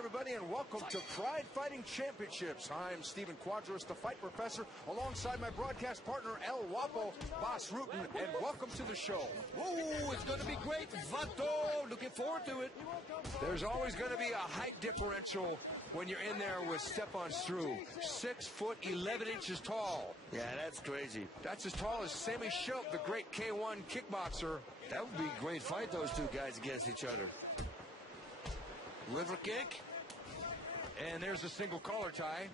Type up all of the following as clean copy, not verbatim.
everybody, and welcome to Pride Fighting Championships. I'm Stephen Quadros, the Fight Professor, alongside my broadcast partner, El Guapo, Boss Rutan, and welcome to the show. Ooh, it's going to be great, Vato. Looking forward to it. There's always going to be a height differential when you're in there with Stefan Struve. 6 foot 11 inches tall. Yeah, that's crazy. That's as tall as Sammy Schilt, the great K1 kickboxer. That would be a great fight, those two guys against each other. Liver kick. And there's a single collar tie.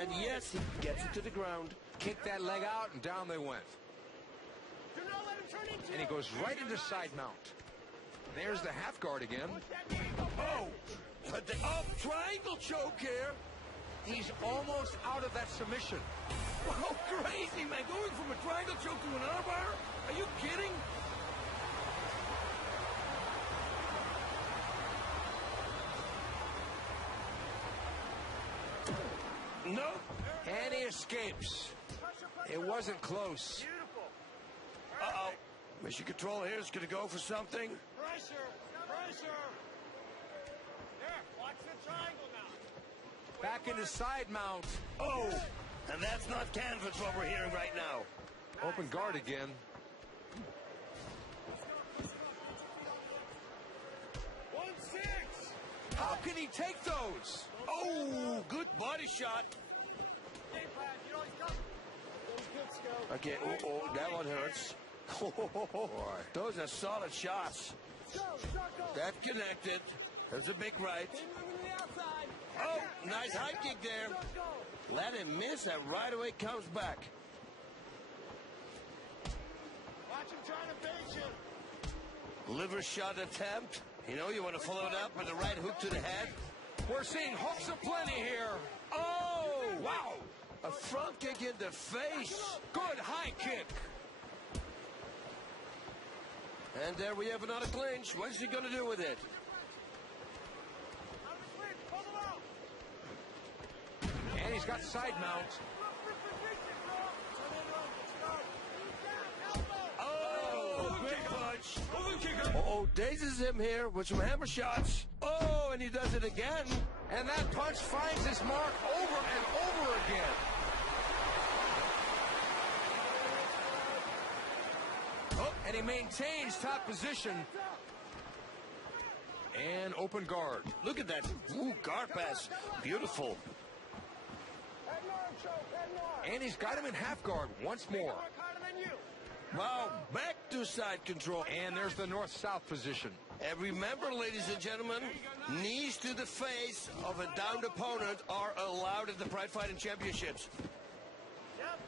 And yes, he gets it to the ground. Kicked that leg out, and down they went. And he goes right into side mount. There's the half guard again. Oh, but the triangle choke here. He's almost out of that submission. Oh, crazy, man. Going from a triangle choke to an armbar? Are you kidding? No. And he escapes. It wasn't close. Uh-oh. Mission Control here is going to go for something. Pressure. There, watch the triangle now. Back into side mount. Oh, and that's not canvas what we're hearing right now. Open guard again. 1-6. How can he take those? Oh, good body shot. Hey, Brad, you know he's coming. Okay, oh, that one hurts. Those are solid shots. That connected. There's a big right. Oh, nice high kick there. Let him miss and right away comes back. Watch him trying to bait you. Liver shot attempt. You know, you want to follow it up with a right hook to the head. We're seeing hooks aplenty here. Oh, wow. A front kick in the face. Good high kick. And there we have another clinch. What's he going to do with it? And he's got side mount. Oh, great punch. Uh-oh, dazes him here with some hammer shots. Oh, and he does it again. And that punch finds his mark over and over again. Oh, and he maintains top position. And open guard. Look at that. Ooh, guard pass. Beautiful. And he's got him in half guard once more. Wow, back to side control. And there's the north-south position. And remember, ladies and gentlemen, knees to the face of a downed opponent are allowed at the Pride Fighting Championships. Yep.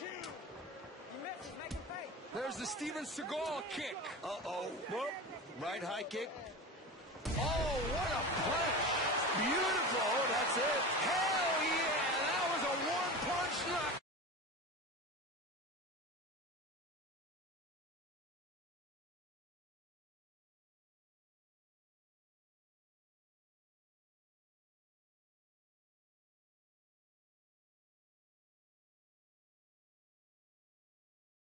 19. He misses, make him pay. There's the Steven Seagal kick. Uh-oh. Whoop. Right high kick. Oh, what a punch. Beautiful. Oh, that's it. Hell yeah, that was a one-punch knockout.